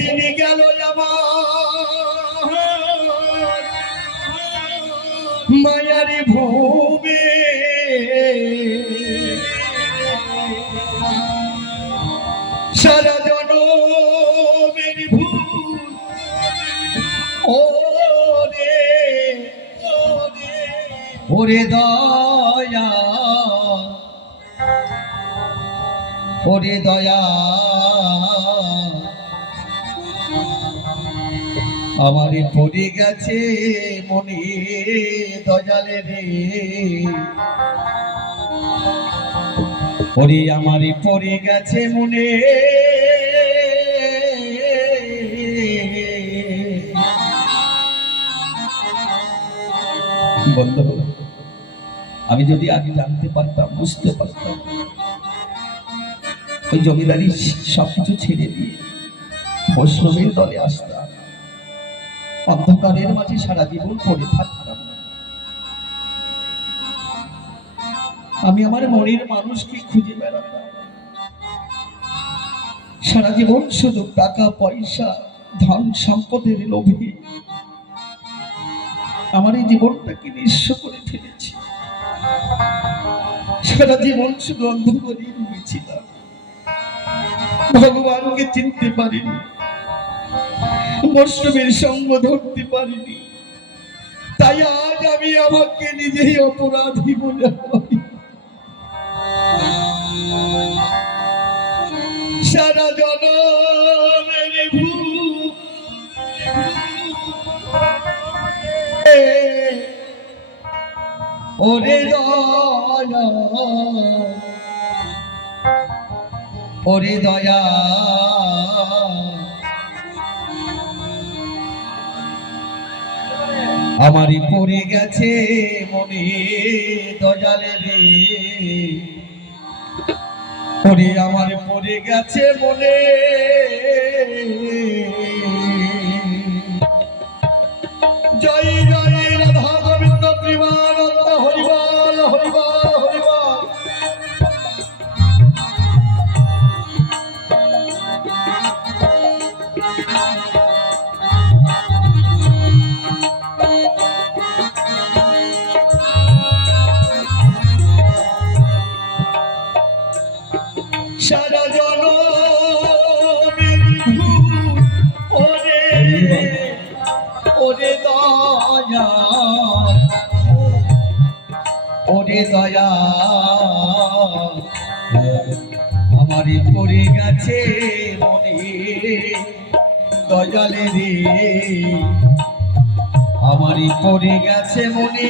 সেদিন গেল আমার মায়ারি ভূমে সারা জনমের ভূত ওরে দয়া ওরে দয়া আমারে পড়ে গেছে মনে দয়ালে রে ওরে আমারে পড়ে গেছে মনে বন্ধু আমি যদি আগে জানতে পারতাম বুঝতে পারতাম ওই জমিদারি সবকিছু ছেড়ে দিয়ে বৈষ্ণবের দলে আসতাম অন্ধকারের মাঝে সারা জীবন পড়ে থাকতাম আমি আমার মনের মানুষকে খুঁজে বেড়াতাম সারা জীবন শুধু টাকা পয়সা ধন সম্পদের লোভে আমার এই জীবনটাকে নিঃস্ব করে ফেলেছি সারা জীবন শুধু অন্ধকারে রয়েছিলাম ভগবানকে চিনতে পারিনি বৈষ্ণবের সঙ্গ ধরতে পারিনি তাই আজ আমি আমাকে নিজেই অপরাধী বলে সারা জনমের ভূত ওরে দয়া ওরে দয়া আমারই পড়ে গেছে মনে দয়ালে রে ওরে আমার পড়ে গেছে মনে জয় জয় রাধা গোবিন্দ প্রেমানন্দ হরিবল হরিবল হরিবল সারা জনমের ওরে ওরে দয়া ওরে দয়া আমারই পড়ে গেছে মনে দয়ালে রে আমারই পড়ে গেছে মনে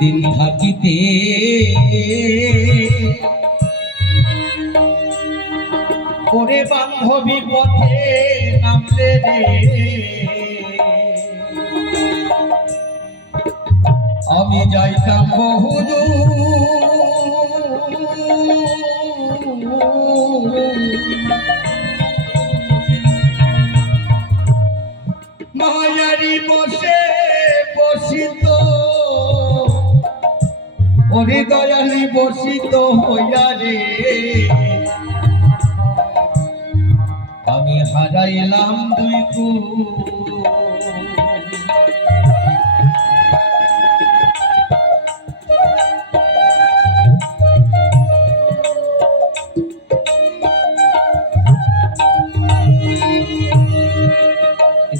দিন থাকিতে করে বান্ধবী পথে নামলে রে আমি যাইতাম বহুদূর মায়ারি বসে বসিত ওরে দয়ালি বসিত হইয়া রে আমি হারাইলাম দুই কূল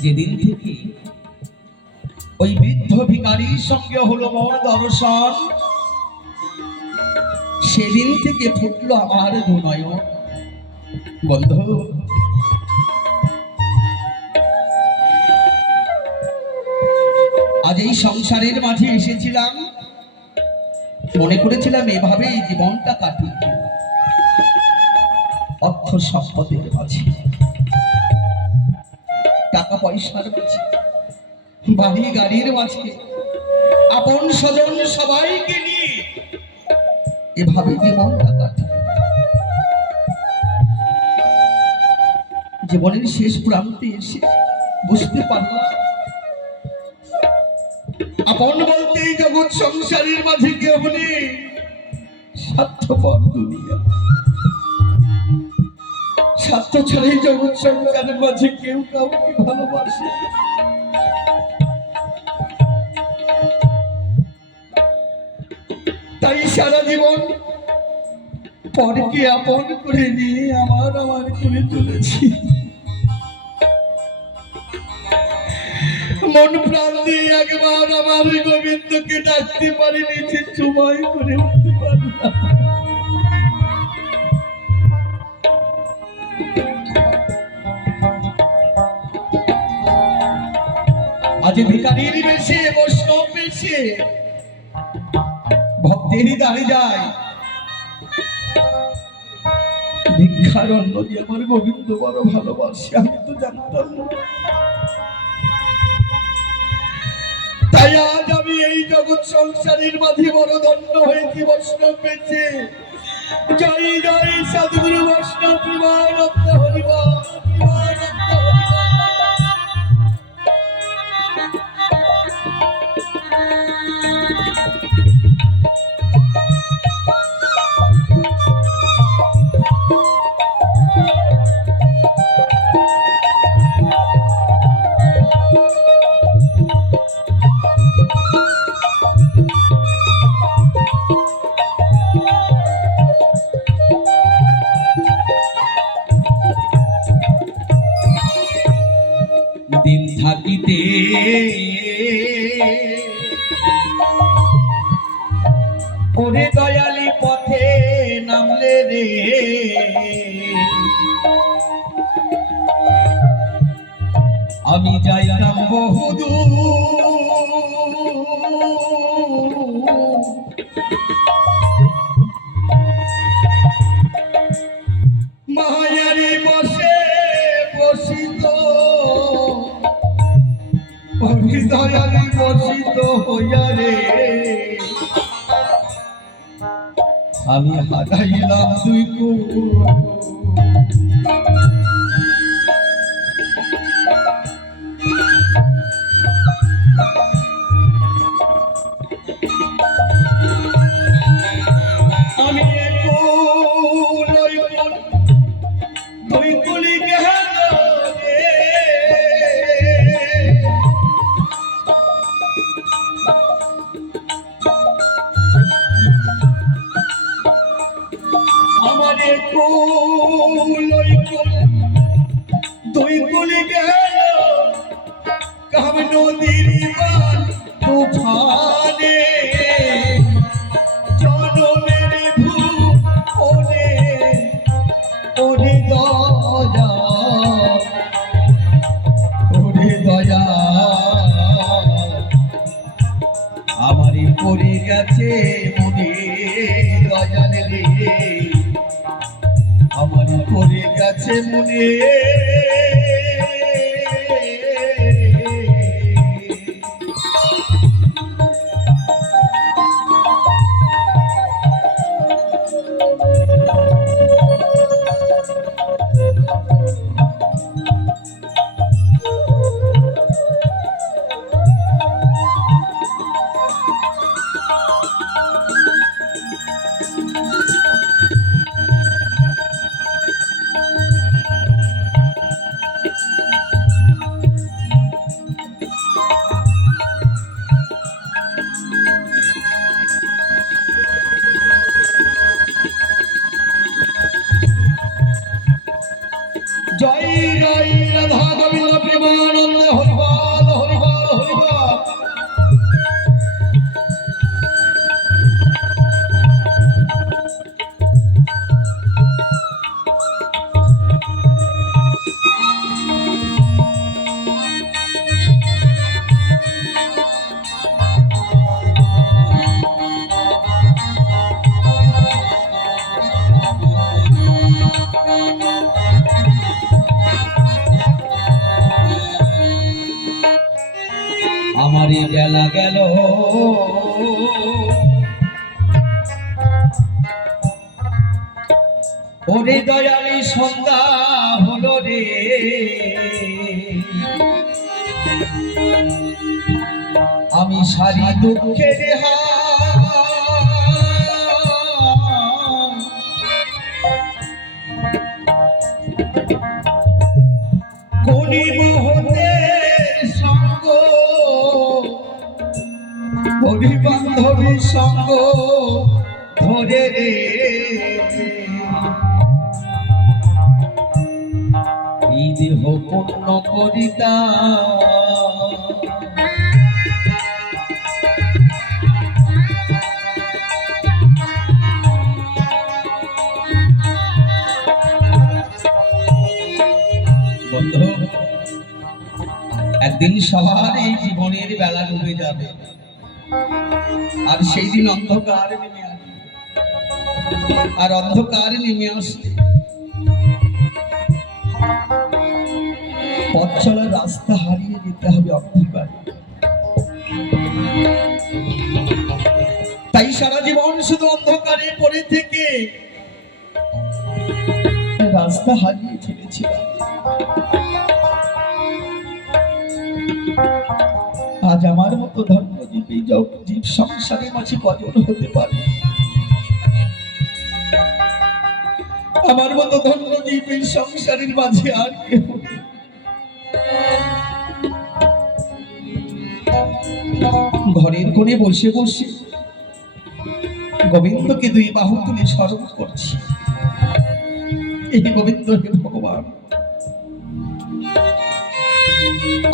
যেদিন থেকে ওই বৃদ্ধ ভিখারির সঙ্গে হলো মোর দর্শন, সেদিন থেকে ফুটলো আমার দুনয়ন। বন্ধু, আজ এই সংসারের মাঝে এসেছিলাম, মনে করেছিলাম এভাবেই জীবনটা কাটিয়ে দেব। অর্থ সম্পদের মাঝে, টাকা পয়সার মাঝে, বাড়ি গাড়ির মাঝে, আপন স্বজন সবাইকে নিয়ে এভাবে জীবনটা কাটিয়ে জীবনের শেষ প্রান্তে এসে বুঝতে পারলাম আপন বলতে এই জগৎ সংসারের মাঝে কেউ নেই, স্বার্থপর দুনিয়া। স্বার্থ ছাড়াই জগৎ সংসারের মাঝে কেউ কাউকে ভালোবাসে। তাই সারা জীবন পরকে আপন করে নিয়ে আমার করে চলেছি। মন প্রাণ দিয়ে একবার আমার গোবিন্দকে ডাকতে পারিনি, যে সময় করে উঠতে পারলাম। আজ ভিখারির বেশে, বৈষ্ণব বেশে ভক্তেরই দাঁড়িয়ে যায়। ভিক্ষার অন্ন দিয়ে আমার গোবিন্দ বড় ভালোবাসে, আমি তো জানতাম না। তাই আজ আমি এই জগৎ সংসারের মাঝে বড় ধন্য হয়েছি বৈষ্ণব পেয়েছে। জয় জয় সদ্গুরু বৈষ্ণব প্রেমানন্দ হরিবল, প্রেমানন্দ হরিবল। দিন থাকিতে ওরে দয়ালি পথে নামলে রে, আমি যাইতাম বহুদূর। মায়ারি বসে বসিত, দয়ালি বসিত হইয়া রে, আমি হারাইলাম দুই কুকুর। আমি দুই কুলি গেল রে, আমারে দুই কুলি গেল কাম নদীর বান তুফানে, জনমের ভুবনে ওরে দয়া, ওরে দয়া আমারই পড়ে গেছে মনে, দয়াল রে আমারই পড়ে গেছে মনে। জয় জয় রাধা গোবিন্দ প্রেমানন্দ বেলা গেল ওরে দয়ালি সন্ধ্যা হলো রে আমি সারি দুঃখের কোনি মোহনের সঙ্গ হরি বান্ধবী সঙ্গ ধরে রে এই দেহ পূর্ণ করিতা বন্ধু একদিন সবার এই জীবনের বেলা ডুবে যাবে আর সেই দিন অন্ধকার নেমে আসবে আর অন্ধকার নেমে আসবে পথ চলার রাস্তা হারিয়ে যেতে হবে অন্ধকারে তাই সারা জীবন শুধু অন্ধকারে পড়ে থেকে রাস্তা হারিয়ে ফেলেছিলাম আজ আমার মতো ধর্মজীবী জীব সংসারের মাঝে কজন হতে পারে আমার মতো ধর্মজীবী সংসারের মাঝে আর কেউ ঘরের কোণে বসে বসে গোবিন্দকে দুই বাহু তুলে স্মরণ করছি এই গোবিন্দ হে ভগবান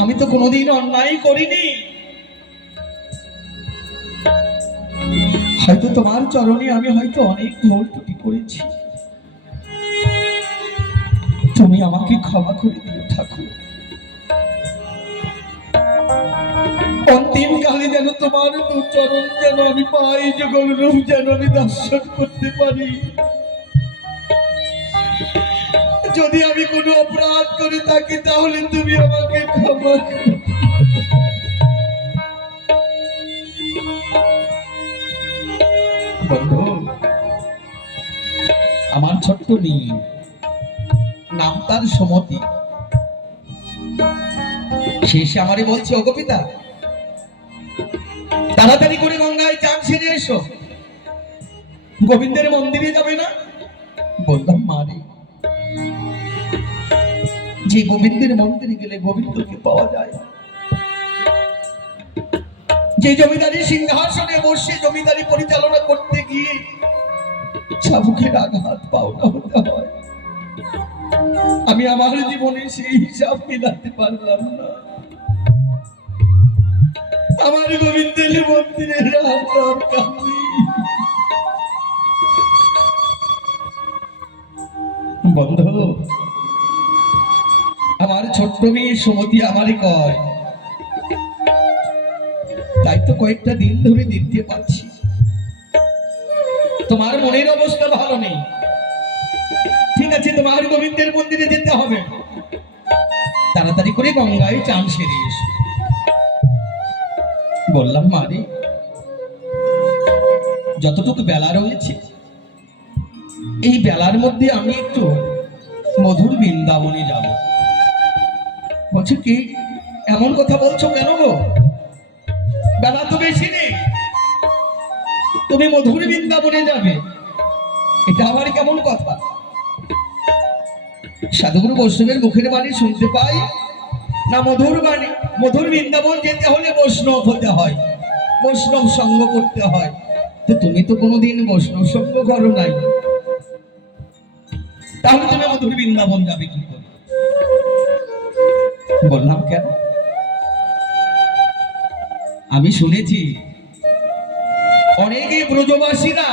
আমি তো কোনোদিন অন্যায় করিনি হয়তো তোমার চরণে আমি হয়তো অনেক ভুল ত্রুটি করেছি তুমি আমাকে ক্ষমা করে দিও ঠাকুর অন্তিম কালে যেন তোমার দু চরণ যেন আমি পাই যুগল রূপ যেন আমি দর্শন করতে পারি যদি আমি কোনো অপরাধ করে থাকি তাহলে তুমি আমাকে ক্ষমা করো বন্ধু আমার ছোট্ট মেয়ে নাম তার সুমতি শেষে আমারই বলছে ওগো পিতা তাড়াতাড়ি করে গঙ্গায় চান সেরে এসো গোবিন্দের মন্দিরে যাবে না বললাম মা রে যে গোবিন্দের মন্দিরে গেলে গোবিন্দকে পাওয়া যায় যে জমিদারি সিংহাসনে বসে জমিদারি পরিচালনা করতে গিয়ে চাবুকের আঘাত পাওনা হতে হয় আমি আমার জীবনে সেই হিসাব মিলাতে পারলাম না আমার গোবিন্দের মন্দিরের দরকার বন্ধু আমার ছোট্ট মেয়ে সুমতি আমারই কয় তাই তো কয়েকটা দিন ধরে দেখতে পাচ্ছি তোমার মনের অবস্থা ভালো নেই ঠিক আছে তোমার গোবিন্দের মন্দিরে যেতে হবে তাড়াতাড়ি করে গঙ্গায় চান সেরে এসো বললাম মারে যতটুকু বেলা রয়েছে এই বেলার মধ্যে আমি একটু মধুর বৃন্দাবনে যাব বলছে কি এমন কথা বলছো কেন গো বেলা তো বেশি নেই তুমি মধুর বৃন্দাবনে যাবে এটা আবার কেমন কথা সাধুগুরু বৈষ্ণবের মুখের বাণী শুনতে পাই না মধুর বাণী মধুর বৃন্দাবন যেতে হলে বৈষ্ণব হতে হয় বৈষ্ণব সঙ্গ করতে হয় তো তুমি তো কোনোদিন বৈষ্ণব সঙ্গ করো নাই তাহলে তুমি মধুর বৃন্দাবন যাবে কি করে বললাম কেন আমি শুনেছি অনেকে ব্রজবাসীরা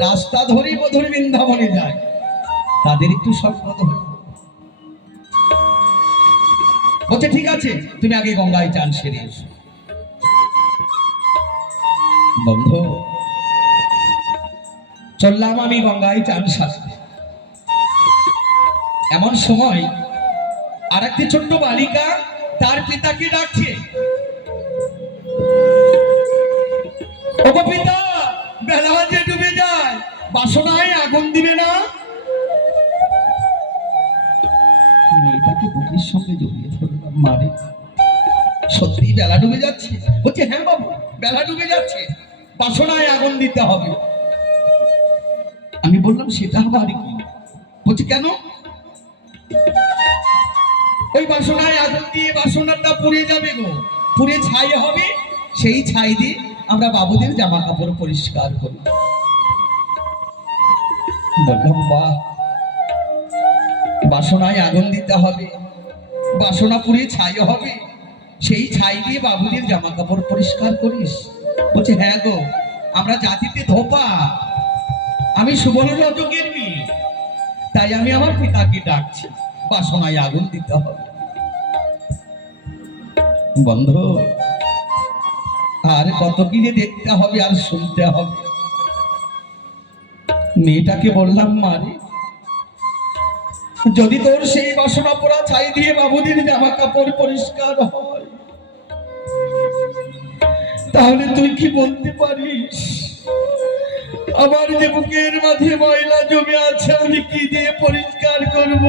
রাস্তা ধরে মধুর বৃন্দাবনে যায় তাদের একটু স্বপ্ন ধরে বলছে ঠিক আছে তুমি আগে গঙ্গায় চান সেরে এসো বন্ধু চললাম আমি গঙ্গায় চান সারতে এমন সময় আর একটি ছোট্ট বালিকা তার পিতাকে ডাকছে ওগো পিতা, বেলা যে ডুবে যায়, বাসনায় আগুন দিবে না? মেয়েটাকে বুকের সঙ্গে জড়িয়ে ধরলাম। মারে, সত্যি বেলা ডুবে যাচ্ছে? বলছে হ্যাঁ বাবু, বেলা ডুবে যাচ্ছে, বাসনায় আগুন দিতে হবে। আমি বললাম সেটা আবার কি? বলছে কেন? ওই বাসনায় আগুন দিয়ে বাসনাটা পুড়ে যাবে গো, পুড়ে ছাই হবে, সেই ছাই দিয়ে আমরা বাবুদের জামা কাপড় পরিষ্কার করি। বললাম বাহ, বাসনায় আগুন দিতে হবে, বাসনা পুড়ে ছাই হবে, সেই ছাই দিয়ে বাবুদের জামা কাপড় পরিষ্কার করিস? বলছে হ্যাঁ গো, আমরা জাতিতে ধোপা, আমি সুবর্ণ রজকের মেয়ে, তাই আমি আমার পিতাকে ডাকছি, বাসনায় আগুন দিতে হবে। বন্ধু, আর কত কি যে দেখতে হবে আর শুনতে হবে। মেয়েটাকে বললাম মারে, যদি তোর সেই বাসনা পোড়া ছাই দিয়ে বাবুদের জামা কাপড় পরিষ্কার হয়, তাহলে তুই কি বলতে পারিস আমার যে বুকের মাঝে ময়লা জমে আছে আমি কি দিয়ে পরিষ্কার করব?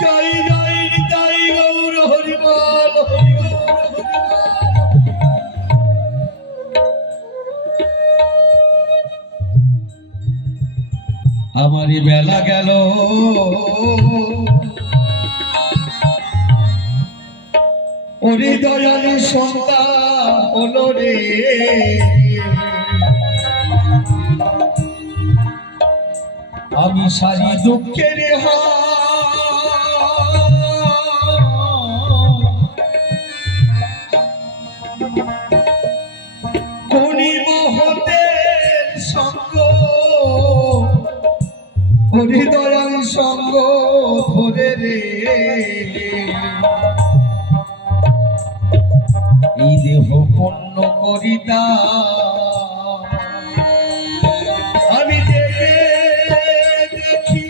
যাই যাই যাই গৌর হরিবল, আমারই বেলা গেল, ওরে দয়ালি সন্ধ্যা হলো রে, আমি সারি দুঃখের কোনি মহতের সঙ্গ, ওরে দয়াল সঙ্গ ধরে রে, এই দেহ পণ্য করিতা আমি দেখে দেখি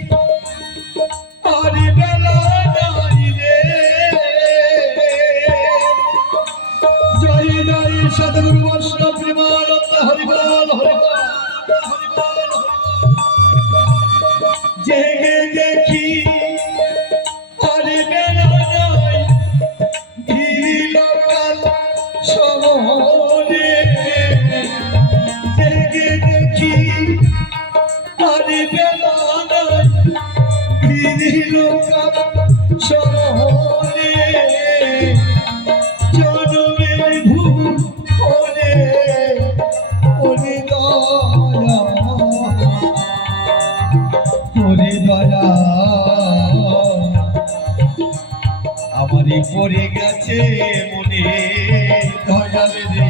আর বেলা নাই রে। জয় জয় সদগুরু বৈষ্ণব প্রেমানন্দ হরিবল হরিবল হরিবল। জেগে দেখি আর বেলা নাই, ঘিরিল কাল সমরে, জেগে দেখি আর বেলা নাই, ঘিরিল কাল সমরে, জনমের ভুল হলে ওরে দয়া, ওরে দয়া, আমারই পড়ে গেছে মনে দয়াল রে,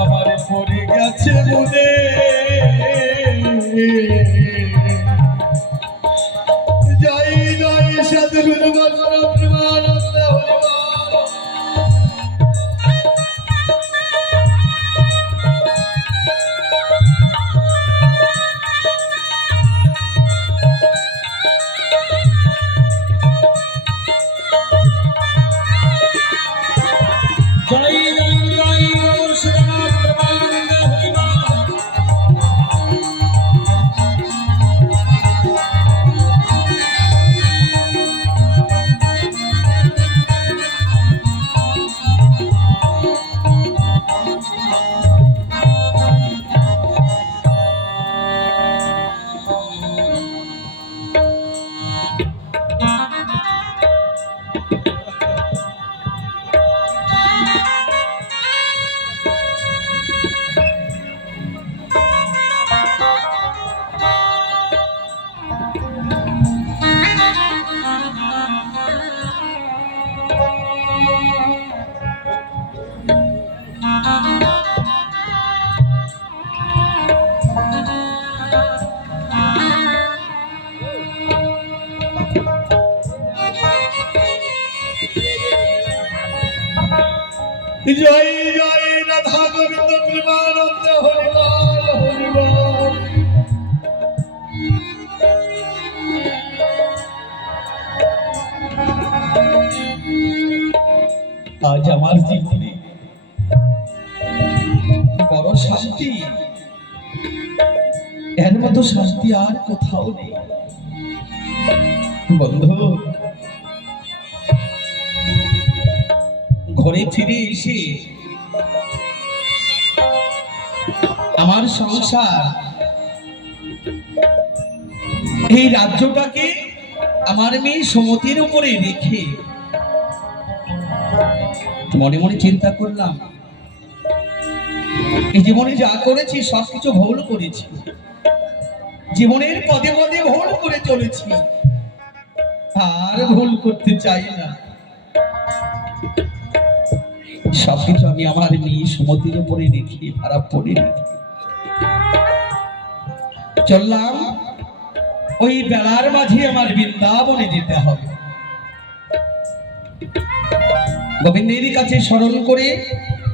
আমার পড়ে গেছে মনে। জয় জয় সদ্গুরু বৈষ্ণব প্রেমানন্দ হরিবল। জয় জয় জয় গৌর শ্রীনাথ প্রেমানন্দ হরিবল। জয় জয় রাধা গোবিন্দ প্রেমানন্দ হরিবল হরিবল। আজ আমার জীবনে শান্তি, এর মতো শান্তি আর কোথাও নেই। বন্ধু, ঘরে ফিরে এসে আমার সংসার, এই রাজ্যটাকে আমার মেয়ে সুমতির উপরে রেখে মনে মনে চিন্তা করলাম, এই জীবনে যা করেছি সবকিছু ভুল করেছি, জীবনের পদে পদে ভুল করে চলেছি, আর ভুল করতে চাই না। সবকিছু আমি আমার মেয়ে সুমতির উপরে রেখে ভাড়া পড়ে রেখে চললাম। ওই বেলার মাঝে আমার বৃন্দাবনে যেতে হবে। গোবিন্দের কাছে স্মরণ করে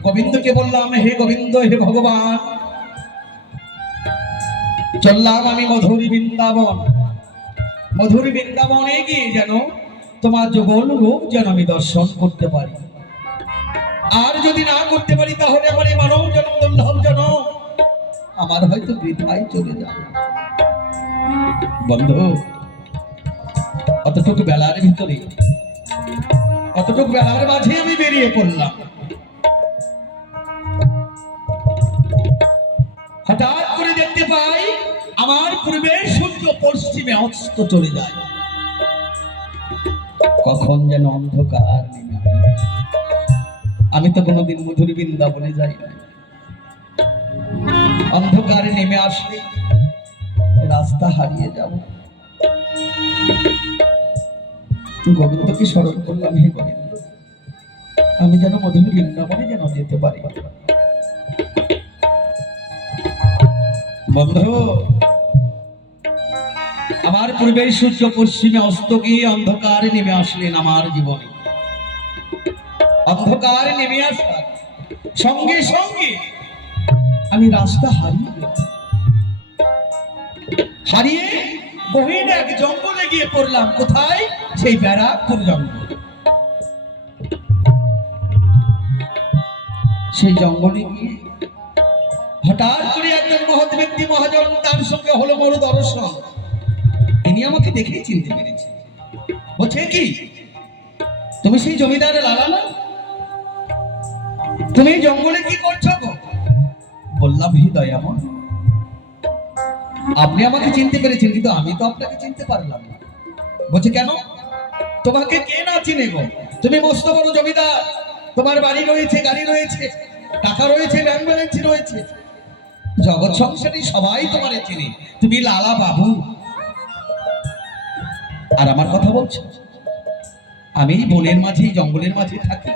গোবিন্দকে বললাম, হে গোবিন্দ, হে ভগবান, চললাম আমি মধুর বৃন্দাবন। মধুর বৃন্দাবনে গিয়ে যেন তোমার যুগল রূপ যেন আমি দর্শন করতে পারি, আর যদি না করতে পারি তাহলে আমার এই মানব জন্ম দুর্লভ জন্ম আমার হয়তো বৃথায় চলে যাবে। বন্ধু, অতটুকু বেলার ভিতরে, অতটুকু বেলার মাঝে আমি বেরিয়ে পড়লাম। হঠাৎ করে দেখতে পাই আমার পূর্বে সূর্য পশ্চিমে অস্ত চলে যায়। কখন যেন অন্ধকার নেমে আসে। আমি তো কোনোদিন মধুর বৃন্দাবনে যাই না। অন্ধকারে নেমে আসলে রাস্তা হারিয়ে যাব। গোবিন্দকে স্মরণ করলাম, হে গোবিন্দ, আমি যেন মধুর বৃন্দাবনে যেন যেতে পারি। বন্ধু, আমার পূর্বের সূর্য পশ্চিমে অস্ত গিয়ে অন্ধকার নেমে আসলেন আমার জীবনে। অন্ধকার নেমে আসার সঙ্গে সঙ্গে আমি রাস্তা হারিয়ে গহীন এক জঙ্গলে গিয়ে পড়লাম। কোথায়? সেই ব্যারাকপুর জঙ্গল। সেই জঙ্গলে গিয়ে হঠাৎ করে একজন মহৎ ব্যক্তি মহাজন, তার সঙ্গে হলো বড় দর্শন। তিনি আমাকে দেখেই চিনতে পেরেছে। বলছে, কি তুমি সেই জমিদার লালা না? তুমি জঙ্গলে কি করছো গো? বললাম, হে দয়াময়, আপনি আমাকে চিনতে পেরেছেন, কিন্তু আমি তো আপনাকে চিনতে পারলাম না। বলছে, কেন? তোমাকে কে না চিনে গো? তুমি মস্ত বড় জমিদার, তোমার বাড়ি রয়েছে, গাড়ি রয়েছে, টাকা রয়েছে, ব্যাংক ব্যালেন্স রয়েছে, জগৎ সংসারে সবাই তোমারে চিনে, তুমি লালা বাবু। আর আমার কথা বলছো? আমি বনের মাঝে, জঙ্গলের মাঝে থাকি,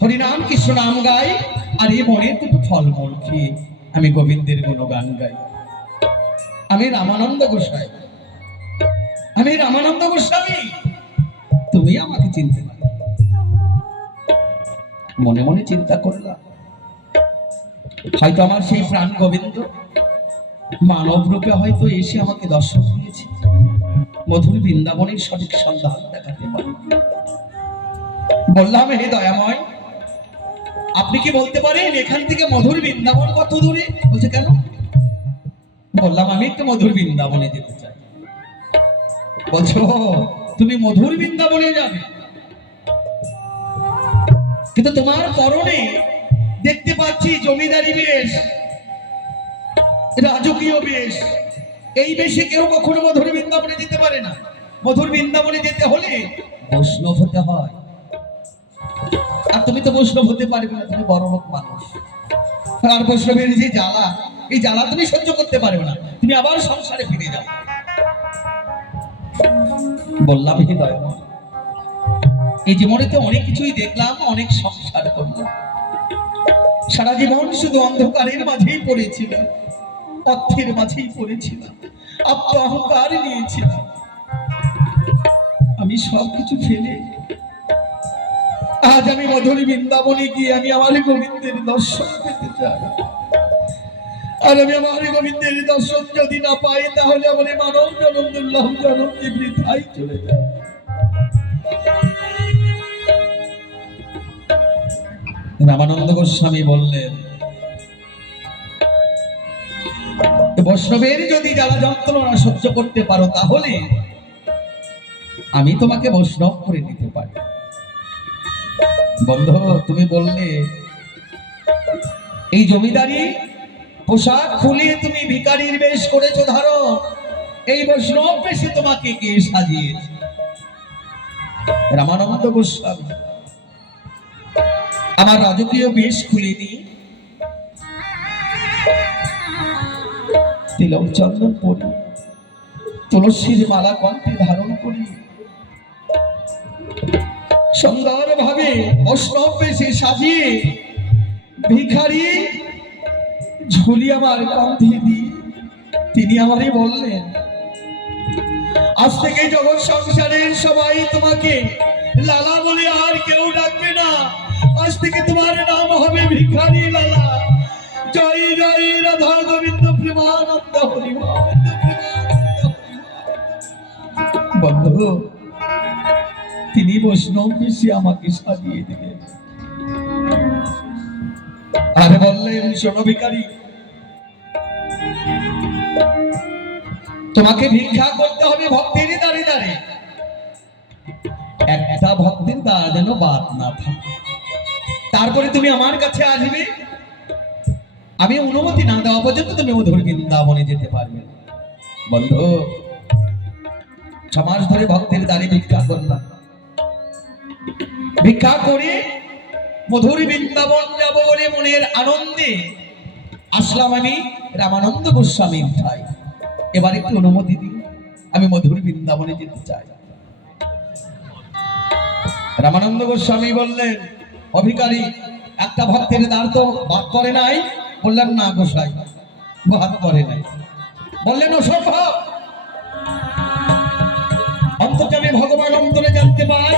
হরিনাম কৃষ্ণ নাম গাই, আর এই বনের দুটো ফলমূল খেয়ে আমি গোবিন্দের গুণগান গাই। আমি রামানন্দ গোসাই, আমি রামানন্দ গোস্বামী। তুমি আমাকে চিনতে পারো? মনে মনে চিন্তা করলাম, হয়তো আমার সেই প্রাণ গোবিন্দ মানব রূপে হয়তো এসে আমাকে দর্শন দিয়েছে, মধুর বৃন্দাবনের সঠিক সন্ধান দেখাতে পারে। বললাম, হে দয়াময়, আপনি কি বলতে পারেন এখান থেকে মধুর বৃন্দাবন কত দূরে? বলছে, কেন? বললাম, আমি একটু মধুর বৃন্দাবনে যেতে চাই। বলছো, তুমি মধুর বৃন্দাবনে যাবে, কিন্তু তোমার পরনে দেখতে পাচ্ছি জমিদারি বেশ, রাজকীয় বেশ। এই বেশে কেউ কখনো মধুর বৃন্দাবনে যেতে পারে না। মধুর বৃন্দাবনে যেতে হলে বৈষ্ণব হতে হয়, আর তুমি তো বৈষ্ণব হতে পারবে না, তুমি বড় লোক মানুষ। আর বৈষ্ণবের যে জ্বালা, এই জ্বালা তুমি সহ্য করতে পারবে না, তুমি আবার সংসারে ফিরে যাও। বললাম, হে দয়াময়, এই জীবনে তো অনেক কিছুই দেখলাম, অনেক সংসার করলাম, সারা জীবন শুধু অন্ধকারের মাঝেই পড়েছিলাম, অর্থের মাঝেই পড়েছিলাম, আত্ম অহংকার নিয়েছিলাম। আমি সবকিছু ফেলে আজ আমি মধুর বৃন্দাবনে গিয়ে আমি আমার গোবিন্দের দর্শন পেতে চাই। আর আমি আমার গোবিন্দের দর্শন যদি না পাই, তাহলে আমার মানব জনম দুর্লভ জনমটি বৃথাই চলে যায়। রামানন্দ গোস্বামী বললেন, বৈষ্ণবের যদি যারা যন্ত্রণা সহ্য করতে পারো তাহলে আমি তোমাকে বৈষ্ণব করে নিতে পারি। বন্ধু, তুমি বললে এই জমিদারি পোশাক খুলিয়ে তুমি ভিখারির বেশ করেছো ধরো, এই বৈষ্ণব বেশে তোমাকে কে সাজিয়েছে? রামানন্দ গোস্বামী আমার রাজকীয় বেশ খুলিনি, তিলক চন্দন পরি, তুলসীর মালা কণ্ঠে ধারণ করি, সুন্দর ভাবে বৈষ্ণব বেশে সাজিয়ে ভিখারি ঝুলি আমার কণ্ঠে দিয়ে তিনি আমারই বললেন, আজ থেকে জগৎ সংসারের সবাই তোমাকে লালা বলে আর কেউ ডাকবে না, আজ থেকে তোমার নাম হবে ভিখারি লালা। জয় জয় রাধা গোবিন্দ প্রেমানন্দ হরি বল। বন্ধু, তিনি বৈষ্ণব বেশে আমাকে সাজিয়ে দিলেন আর বললেন, শোনো ভিখারি, তোমাকে ভিক্ষা করতে হবে ভক্তের দ্বারে দ্বারে, একটা ভক্তের দ্বার যেন বাদ না থাকে, তারপরে তুমি আমার কাছে আসবে, আমি অনুমতি না দেওয়া পর্যন্ত তুমি মধুর বৃন্দাবনে যেতে পারবে। বন্ধু, 6 মাস ধরে ভক্তের দ্বারে ভিক্ষা করলাম, ভিক্ষা করে মধুর বৃন্দাবন যাব বলে মনের আনন্দে আসলাম আমি রামানন্দ গোস্বামীর ঠাই। এবার একটু অনুমতি দিন, আমি মধুর বৃন্দাবনে যেতে চাই। রামানন্দ গোস্বামী বললেন, অভিকারী, একটা ভক্তের দ্বার তো বাদ করে নাই। বললাম, না গোসাই, বাদ করে নাই। বললেন, অসম্ভব, অন্তত আমি ভগবান অন্তরে জানতে পাই।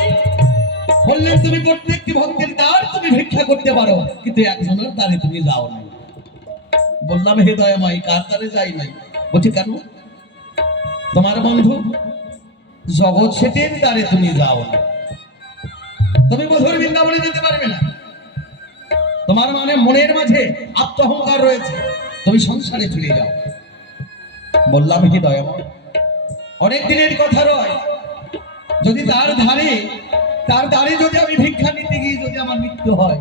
বললেন, তুমি প্রত্যেকটি ভক্তের দ্বার তুমি ভিক্ষা করতে পারো, কিন্তু একজনের দ্বারে তুমি যাও নাই। বললাম, হে দয়াময়, কার দ্বারে যাই নাই? বলছি, কেন? তোমার বন্ধু জগৎ শেঠের দ্বারে তুমি যাও না, তুমি মধুর বৃন্দাবনে যেতে পারবে না। তোমার মানে মনের মাঝে আত্মঅহংকার রয়েছে, তুমি সংসারে ফিরে যাও। বললাম, হে দয়াময়, অনেক দিনের কথা রয়, যদি তার দ্বারে যদি আমি ভিক্ষা নিতে গিয়ে যদি আমার মৃত্যু হয়,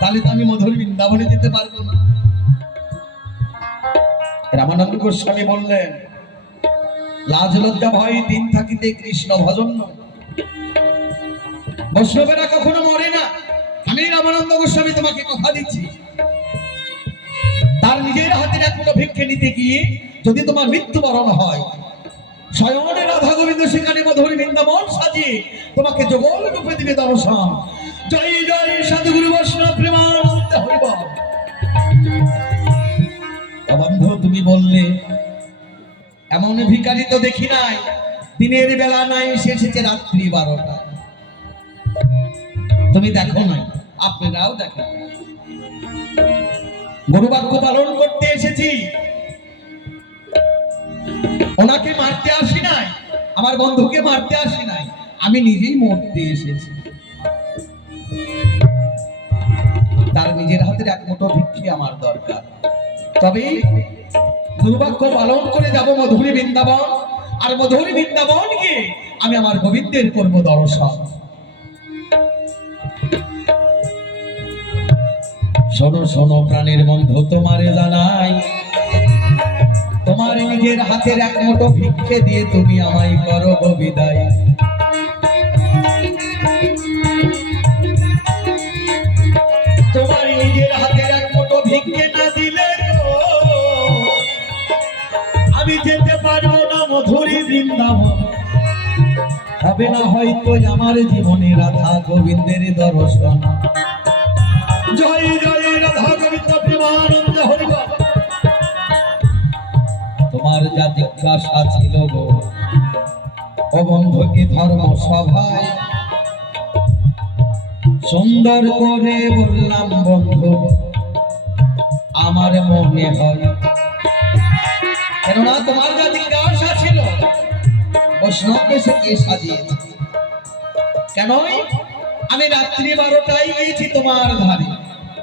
তাহলে তো আমি মধুর বৃন্দাবনে যেতে পারবো না। রামানন্দ গোস্বামী বললেন, লাজ লজ্জা ভয় দিন থাকিতে কৃষ্ণ ভজন নয়। বৈষ্ণবেরা কখনো মরে না, আমি রামানন্দ গোস্বামী তোমাকে কথা দিচ্ছি। তার নিজের হাতের এক মুঠো ভিক্ষে নিতে গিয়ে যদি তোমার মৃত্যুবরণ হয়, স্বয়ং রাধা গোবিন্দ সেখানে মধুর বৃন্দাবন সাজিয়ে তোমাকে যোগল রূপে দিবে দর্শন। জয় জয় সাধুগুরু বৈষ্ণব প্রেমানন্দ হরি বল। বন্ধু, তুমি বললে এমন ভিখারি তো দেখি নাই, দিনের বেলা নাই, সে এসেছে রাত্রি 12টা। তুমি দেখো নাই, আপনারাও দেখেন, গরু বাক্য পালন করতে এসেছি, ওনাকে মারতে আসি নাই, আমার বন্ধুকে মারতে আসি নাই, আমি নিজেই মরতে এসেছি। তার নিজের হাতের এক মুঠো ভিক্ষে আমার দরকার, তবে দুর্ভাগ্য পালন করে যাব মধুরী বৃন্দাবন, আর মধুরী বৃন্দাবন গিয়ে আমি আমার গোবিন্দের করব দর্শন। শোনো শোনো প্রাণের বন্ধু, তোমারে জানাই, তোমার নিজের হাতের এক মুঠো ভিক্ষে দিয়ে তুমি আমায় করো বিদায়। তোমার নিজের হাতের এক মুঠো ভিক্ষে না দিলে আমি যেতে পারবো না মধুরী বৃন্দাবন, হবে না হয়তো আমার জীবনে রাধা গোবিন্দের দর্শন। জয় জয় রাধা গোবিন্দ প্রেমানন্দ হরি বল। তোমার যা জিজ্ঞাসা ছিল গো ও বন্ধু, কি ধর্ম সভায় সুন্দর করে বললাম বন্ধু, আমার মনে হয়। কেননা তোমার যা জিজ্ঞাসা ছিল বৈষ্ণবকে সে কে সাজিয়েছে? কেন আমি রাত্রি 12টায় গিয়েছি তোমার ধারে,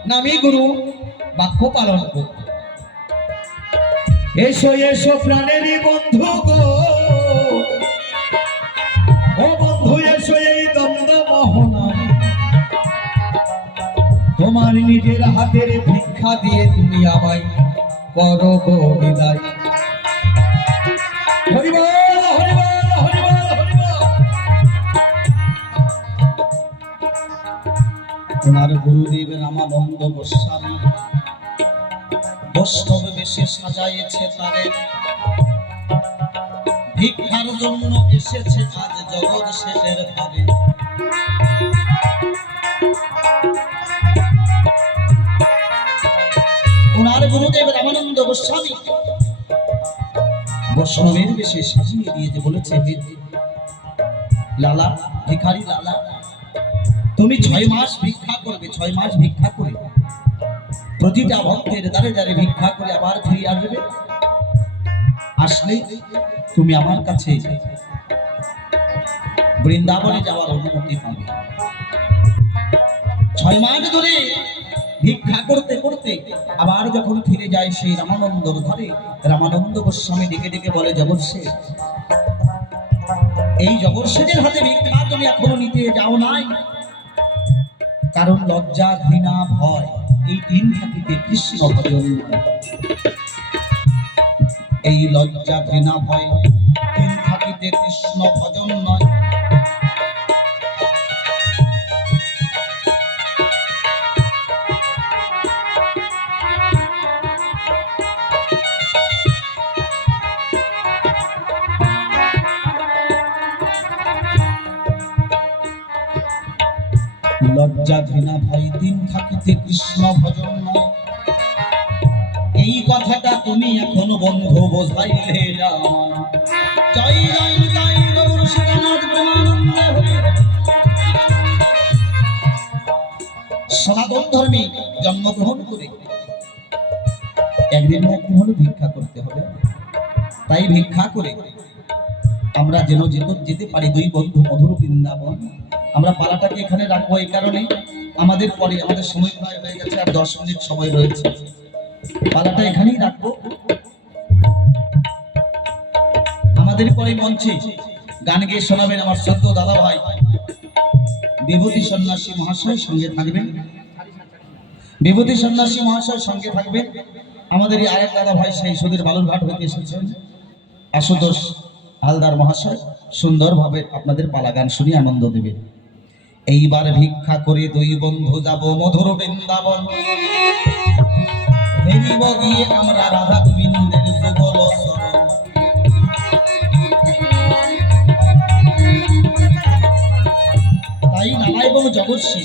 নামি গুরু বাক্য পালন করতে। এসো এসো প্রাণেরই বন্ধু গো, ও বন্ধু এসো এই দ্বন্দ্ব মোহনায়, তোমার নিজের হাতের ভিক্ষা দিয়ে তুমি আমায় করো গো বিদায়। হরিবল হরিবল হরিবল হরিবল। ওনার গুরুদেব রামানন্দ গোস্বামী বৈষ্ণব বেশে সাজাইছে তারে, ভিক্ষার জন্য এসেছে আজ জগৎ শেষের ধারে। ওনার গুরুদেব রামানন্দ গোস্বামী বৈষ্ণবের বেশে সাজিয়ে দিয়ে যে বলেছে, লালা ভিখারি লালা, তুমি 6 মাস ভিক্ষা করবে, 6 মাস ভিক্ষা করে প্রতিটা ভক্তের দ্বারে দ্বারে ভিক্ষা করে আবার ফিরে আসবে। আসলে তুমি আমার কাছে বৃন্দাবনে যাওয়ার অনুমতি পাবে। 6 মাস ধরে ভিক্ষা করতে করতে আবার যখন ফিরে যায় সেই রামানন্দর ঘরে, রামানন্দ গোস্বামী ডেকে ডেকে বলে, জগৎসেন, এই জগৎসেনের হাতে ভিক্ষা তুমি এখনো নিতে যাও নাই, কারণ লজ্জা ঘৃণা ভয় এই 3 থাকিতে কৃষ্ণ ভজন। এই লজ্জা ঘৃণা ভয় 3 থাকিতে কৃষ্ণ ভজন নয়। লজ্জা ঘৃণা ভয় 3 থাকিতে কৃষ্ণ ভজন নয়। এই কথাটা তুমি এখনো বন্ধু বোঝাইলে না। জয় জয় জয় গৌর সীতানাথ প্রেমানন্দ হরি। সনাতন ধর্মে জন্মগ্রহণ করে একদিন না একদিন হলে ভিক্ষা করতে হবে। তাই ভিক্ষা করে আমরা যেন যেতে পারি 2 বন্ধু মধুর বৃন্দাবন। আমরা পালাটাকে এখানে রাখবো এই কারণে, আমাদের পরে আমাদের সময় প্রায় হয়ে গেছে, আর 10 মিনিট সময় রয়েছে, পালাটা এখানেই রাখবো। আমাদের পরে মঞ্চে গান গেয়ে শোনাবেন আমার শ্রদ্ধ দাদা ভাই বিভূতি সন্ন্যাসী মহাশয়, সঙ্গে থাকবেন বিভূতি সন্ন্যাসী মহাশয়, সঙ্গে থাকবেন আমাদের এই আরেক দাদা ভাই সেই সুধীর বালুরঘাট হতে এসেছেন আশুতোষ হালদার মহাশয়, সুন্দরভাবে আপনাদের পালা গান শুনিয়ে আনন্দ দেবেন। এইবার ভিক্ষা করে 2 বন্ধু যাব মধুর বৃন্দাবন, হেরিব গিয়ে আমরা রাধা গোবিন্দের যুগল শরণ। তাই লালা এবং জগৎসী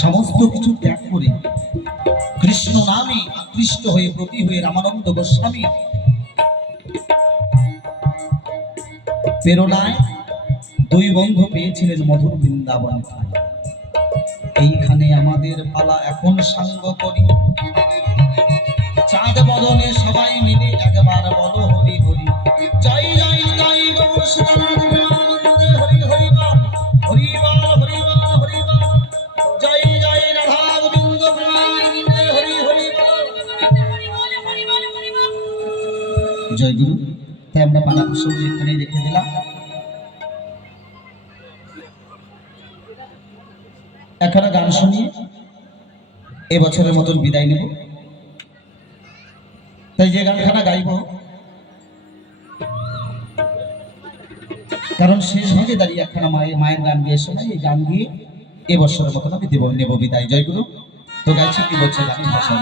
সমস্ত কিছু ত্যাগ করে কৃষ্ণ নামে আকৃষ্ট হয়ে প্রতি হয়ে রামানন্দ গোস্বামী প্রেরণায় 2 বন্ধু পেয়েছিলেন মধুর বৃন্দাবন। এইখানে আমাদের পালা এখন সাঙ্গ করি, চাঁদ বদনে সবাই মিলে একবার বলো হরি হরি। জয় জয় জয় গৌর সীতানাথ প্রেমানন্দ হরি হরি বল, হরি বল হরি বল হরি বল। জয় জয় রাধা গোবিন্দ প্রেমানন্দ হরি হরি বল। জয় গুরু। তাই আমরা পালা প্রসঙ্গ এখানেই রেখে দিলাম। এখানে গান শুনিয়ে এবছরের মতন বিদায় নেব। তাই যে গানখানা গাইব, কারণ শেষ ভাগে দাঁড়িয়ে একখানা মায়ের গান গিয়ে শোনাই, এই গান গিয়ে এবছরের মতন আমি নেব বিদায়। জয় গুরু। তো গাইছি কি বলছে গানের ভাষায়,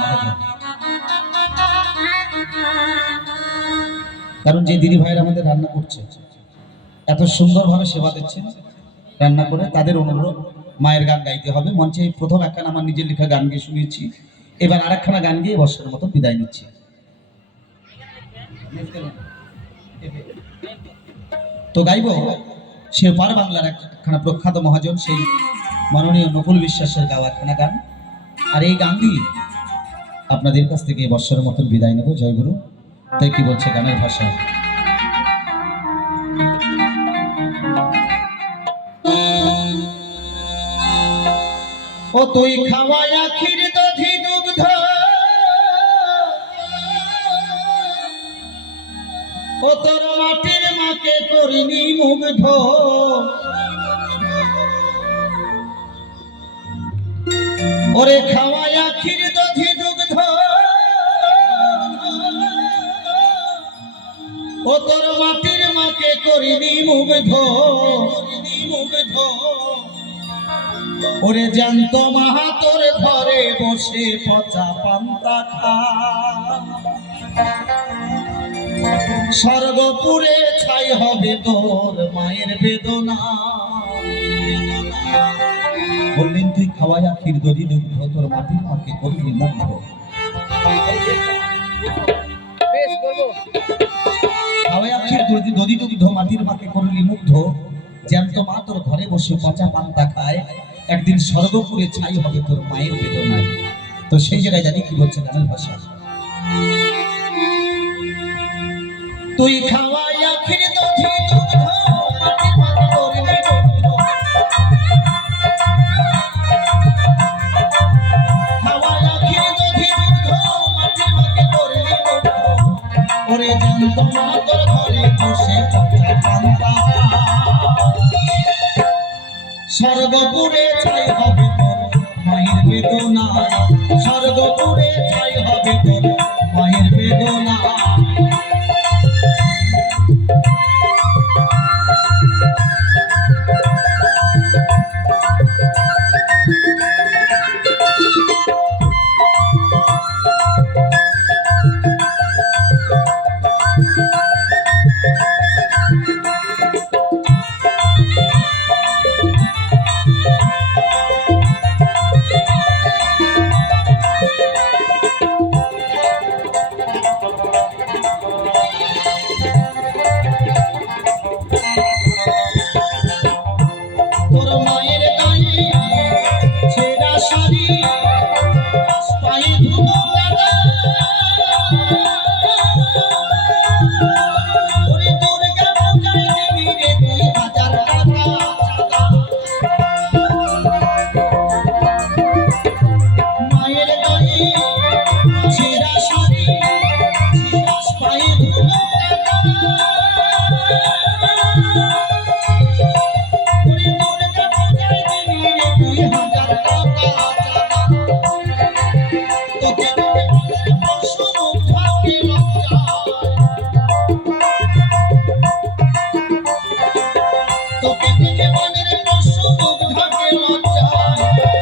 কারণ যে দিদি ভাইয়ের আমাদের রান্না করছে, এত সুন্দরভাবে সেবা দিচ্ছেন রান্না করে, তাদের অনুরোধ মায়ের গান গাইতে হবে। মঞ্চে প্রথম একখানা আমার নিজের লেখা গান গিয়ে শুনিয়েছি, এবার আরেকখানা গান গিয়ে বছরের মতো বিদায় নিচ্ছি। তো গাইব সে পার বাংলার একখানা প্রখ্যাত মহাজন সেই মাননীয় নকুল বিশ্বাসের গাওয়া একখানা গান, আর এই গান দিয়ে আপনাদের কাছ থেকে বছরের মতন বিদায় নেব। জয় গুরু। তাই কি বলছে গানের ভাষা, ও তুই খাওয়ায়া ক্ষীর দধি দুগ্ধ ও তোর মাটির মাকে করিনি মুগ্ধ, ওরে খাওয়াই আখির দধি দুগ্ধ, ও তোর মাটির মাকে করিনি মুগ্ধ, ওরে জ্যান্ত মাহা তোর ঘরে বসে পচা পান্তা খা, স্বর্গপুরে ছাই হবে তোর মায়ের বেদনা। বললেন তুই খাওয়াই আখির দধি দুগ্ধ, তোর মাটির মাকে করবি মুগ্ধ। খাওয়াই আখির দধি দুগ্ধ, মাটির মাকে করলি মুগ্ধ, জ্যান্ত মা তোর ঘরে বসে পচা পান্তা খায়, একদিন স্বর্গপুরে ছাই হবে তোর মায়ের বেদনায়। তো সেই জায়গায় জানি কি বলছে গানের ভাষা, তুই খাওয়াই আখির দধি দুগ্ধ, মাটির মাকে করলি মুগ্ধ, খাওয়াই আখির দধি দুগ্ধ, মাটির মাকে করলি মুগ্ধ, ওরে জ্যান্ত মা তোর ঘরে বসে পচা পান্তা, স্বর্গপুরে ছাই হবে তোর মায়ের বেদনা, স্বর্গপুরে ছাই হবে তোর মায়ের বেদনা।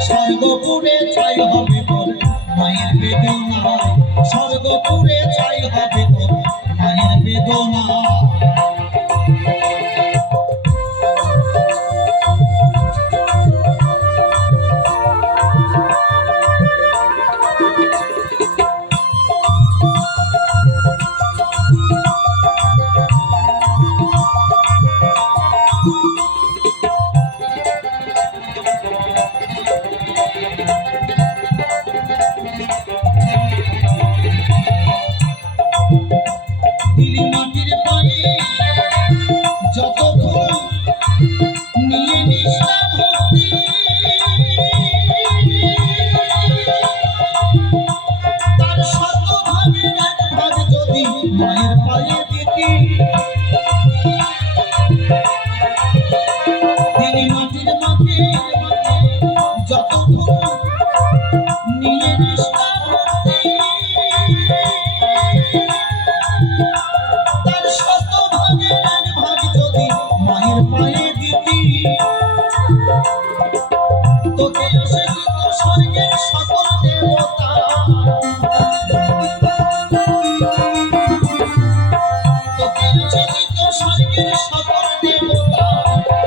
স্বর্গপুরে ছাই হবে তোর মায়ের বেদনা, স্বর্গপুরে ছাই হবে তোর মায়ের বেদনা।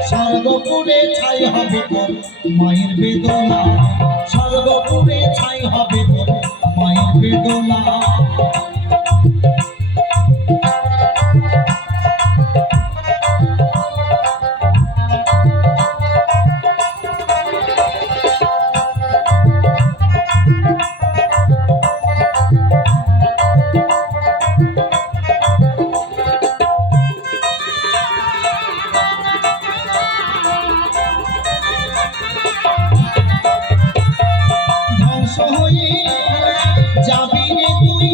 স্বর্গপুরে ছাই হবে তোর মায়ের বেদনা, স্বর্গপুরে ছাই হবে তোর মায়ের বেদনা। ধ্বংস হয়ে যাবি রে তুই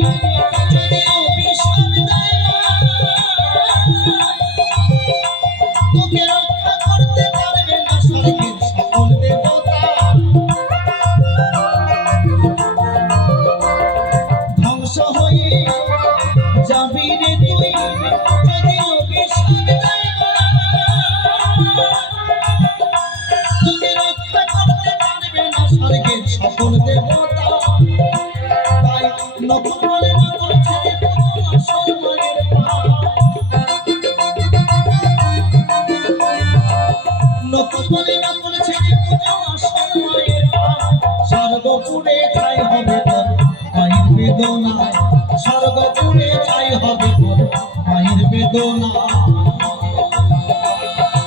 নকুল বলে নকুল ছেড়ে পূজো আসল মায়ের পায় স্বর্গপুরে ঠাই হবে তোর মায়ের বেদনায় স্বর্গপুরে ঠাই হবে তোর মায়ের বেদনায়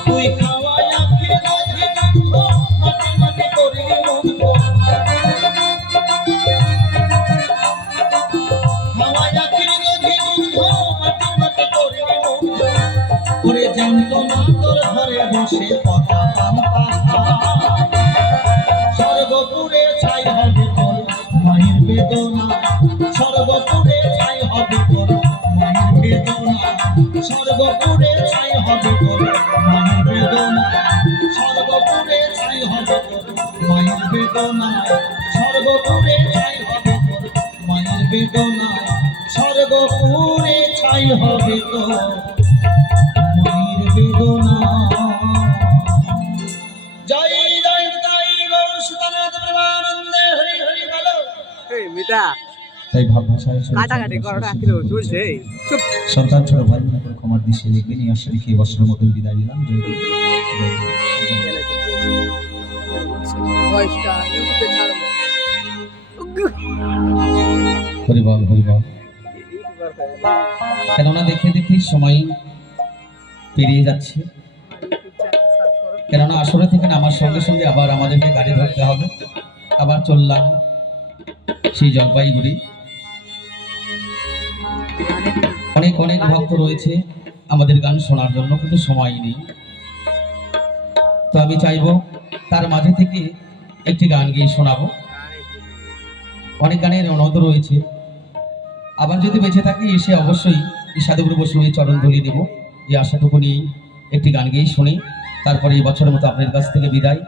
তুই খাওয়াই আখির দধি দুধ মাটি মাটি করলি মুগ্ধ খাওয়াই আখির দধি দুধ মাটি মাটি করলি মুগ্ধ করে জানতো না তোর ঘরে বসে কথা পান্তা স্বর্গপুরে ছাই হবে তোর মায়ের বেদনা স্বর্গপুরে ছাই হবে তোর মায়ের বেদনা স্বর্গপুরে ছাই হবে তোর মায়ের বেদনা স্বর্গপুরে ছাই হবে তোর মায়ের বেদনা স্বর্গপুরে ছাই হবে তোর মায়ের বেদনা স্বর্গপুরে ছাই হবে তোর মায়ের বেদনা। জয় জয় জয় গৌর সুতনাথ প্রেমানন্দে হরি হরি বলো। এই মিতা তাই ভাব ভাষায় কাটাকাটি করাটা কিন্তু চলছে চুপ সন্তান ছোট ভাই বোন ক্ষমার দৃশ্যে লিখবেন এই আশা রেখে বছরের মতন বিদায় নিলাম। জয় গুরু। ভয়েসটা ইউটিউবে ছাড়বো হরি বল হরি বল। কেননা দেখতে দেখতে সময় পেরিয়ে যাচ্ছে, কেননা আসরে থেকে নামার সঙ্গে সঙ্গে আবার আমাদেরকে গাড়ি ধরতে হবে, আবার চললাম সেই জলপাইগুড়ি। অনেক অনেক ভক্ত রয়েছে আমাদের গান শোনার জন্য, কিন্তু সময় নেই। তো আমি চাইবো তার মাঝে থেকে একটি গান গিয়ে শোনাবো। অনেক গানের অনুরোধ রয়েছে, আবার যদি বেঁচে থাকি এসে অবশ্যই এই সাধুগুরু বৈষ্ণবের চরণ ধুলি দেব, এই আশাটুকু নিয়ে একটি গান গিয়ে শুনি, তারপরে এই বছরের মতো আপনার কাছ থেকে বিদায়।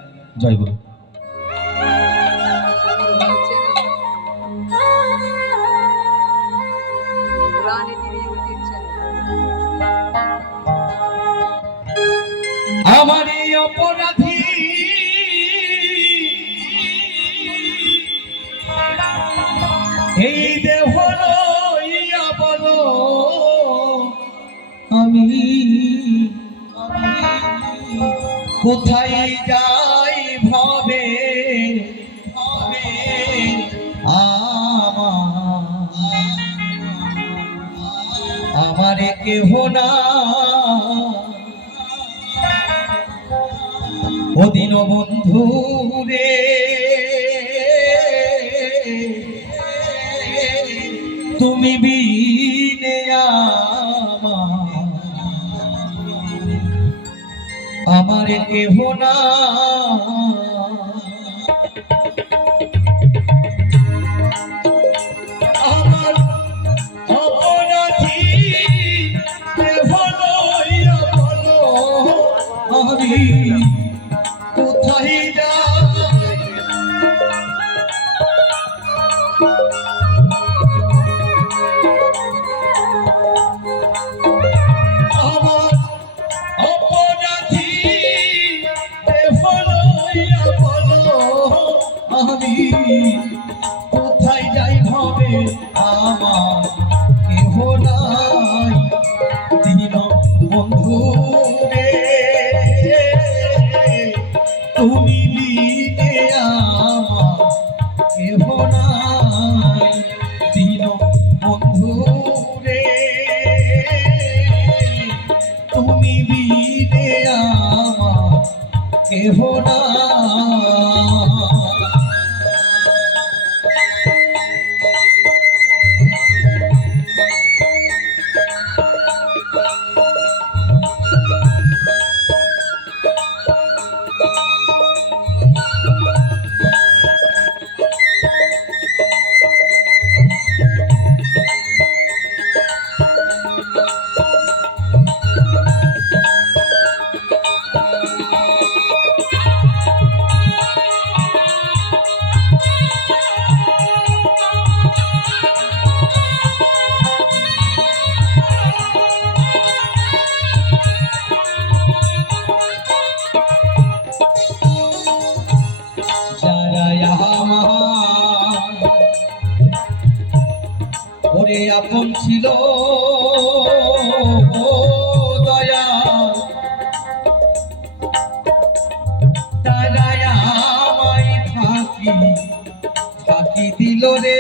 জয় গুরু। আমারই অপরাধী এই দেহ লইয়া বলো আমি কোথায় যাই ভাবে ভাবে আমারে কেহ না ও দিন বন্ধু রে তুমি বিনে আমার কেহ না। আমার অপরাধী কেহ লইয়া বলো আমি কোথায় যাই আমার অপরাধী দেহ লইয়া বলো আমি কোথায় যাই ভাবে আমার কেহ নাই দিন বন্ধু রে তুমি বিনে আমার কেহ নাই দিন বন্ধু রে তুমি বিনে আমার কেহ নাই। ওরে আপন ছিল দয়া রে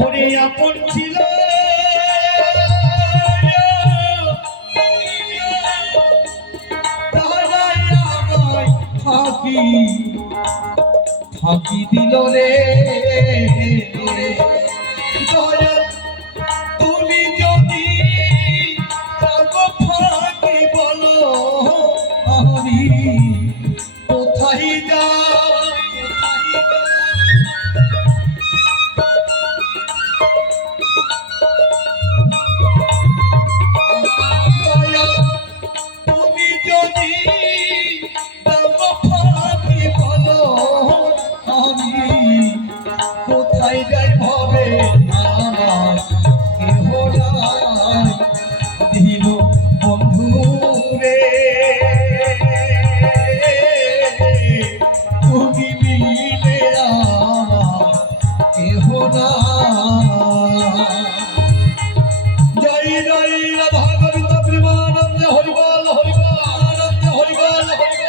ওরে আপন ছিল তারাই আমায় ফাঁকি ফাঁকি দিল রে দয়া তুমি যদি তাগো ফাঁকি বলো আমি কোথায় যাই দয়া তুমি যদি তাগো ফাঁকি বলো আমি কোথায় যাই হবে আমার কেহ নাই দিল বন্ধু রে তুমি মিলে আমার কেহ নাই জয় জয় রাধা গোবিন্দ প্রেমানন্দ হরিবল হরিবল আনন্দ হরিবল হরিবল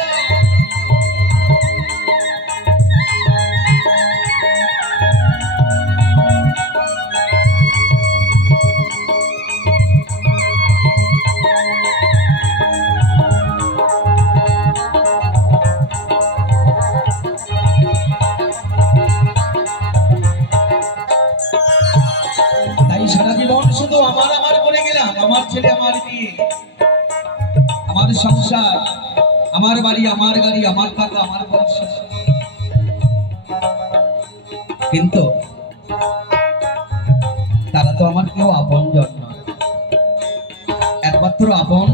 তাই সারা জীবন শুধু আমার আমার করে গেলাম, আমার ছেলে আমার মেয়ে আমার সংসার আমার বাড়ি আমার গাড়ি আমার টাকা আমার পয়সা, কিন্তু তারা তো আমার কেউ আপন জন নয়। একমাত্র আপন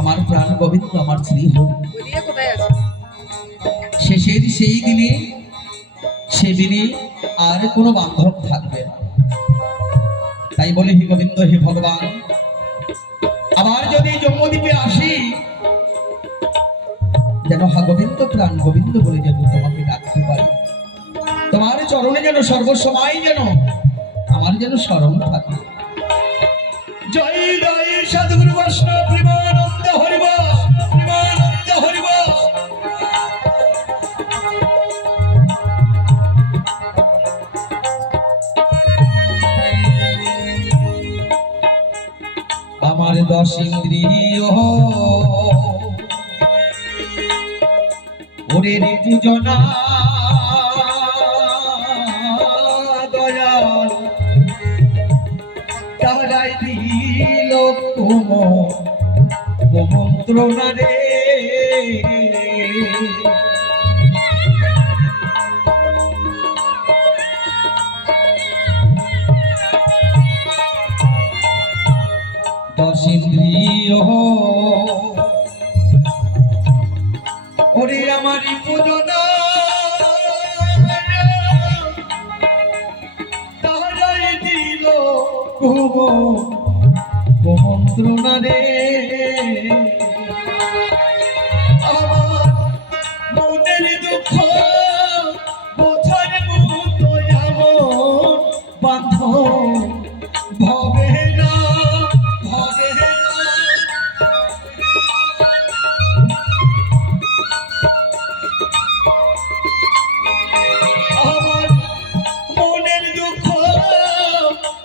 আমার প্রাণ গোবিন্দ আমার শ্রী হরি। ওদিকে কোথায় আছে? শেষের সেই দিনে সেদিনে আর কোনো বান্ধব থাকবে না। তাই বলে হে গোবিন্দ হে ভগবান, আবার যদি জম্মদ্বীপে আসি যেন হা গোবিন্দ প্রাণ গোবিন্দ বলে যেন তোমাকে ডাকতে পারি, তোমার চরণে যেন সর্বসময় যেন আমার যেন স্মরণ থাকে। জয় জয় সাধুগুরু বৈষ্ণব প্রেমানন্দ হরিবল প্রেমানন্দ হরিবল আমার দশ ইন্দ্রিয় ওরে ঋতুজনা দয়াল তারাই দিল মন্ত্রণা রে দশ ইন্দ্রিয় ওরে আমার পূজনা তারাই দিল মন্ত্রণা রে আমার মনের দুঃখ বোঝার মতো এমন বাঁধন ভবে না ভবে না আমার মনের দুঃখ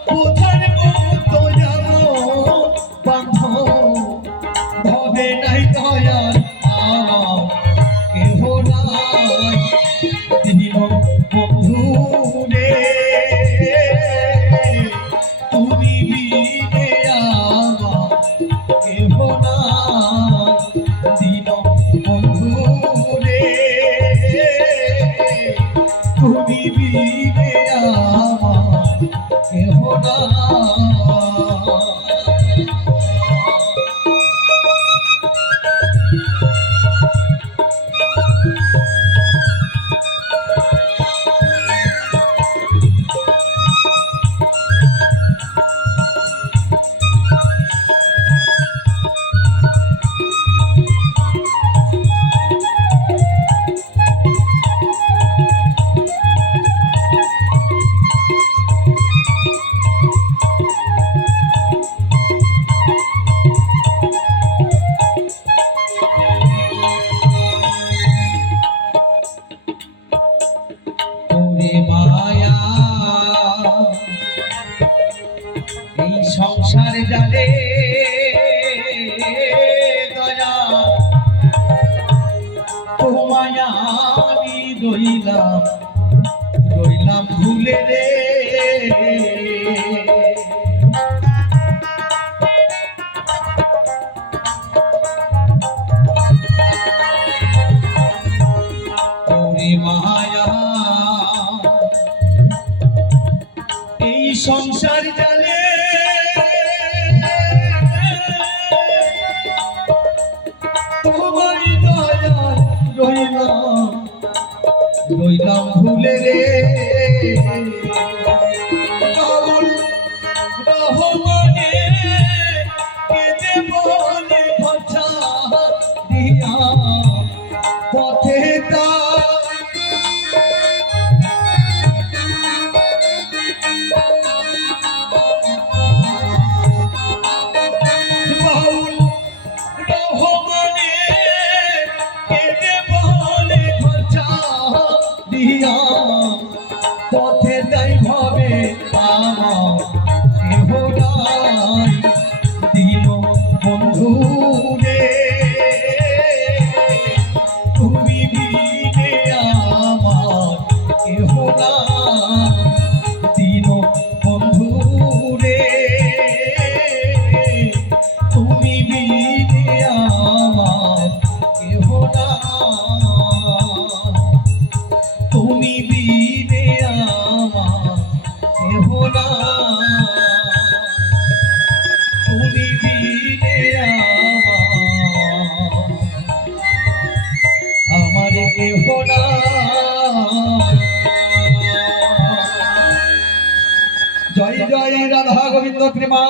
বোঝার মতো এমন বাঁধন ভবে রইলাম রইলাম ভুলে রে। ওরে মায়া এই সংসার জালে তোমায় দয়া রইলাম রইলাম ভুলে রে। বাউল রহমানে কেঁদে বলে ভাষা দিয়া পথে বাউল রহমানে কেঁদে বলে ভাষা দিয়া পথে তাই ভাবে আমার কেহ নাই দিল বন্ধু রে। তুমি বিনে আমার কেহ নাই দিল বন্ধু রে। তুমি বিনে আমার কেহ নাই তুমি বিনে আমার কেহ নাই তুমি বিনে আমার কেহ নাই। জয় জয় রাধা গোবিন্দ প্রেমা।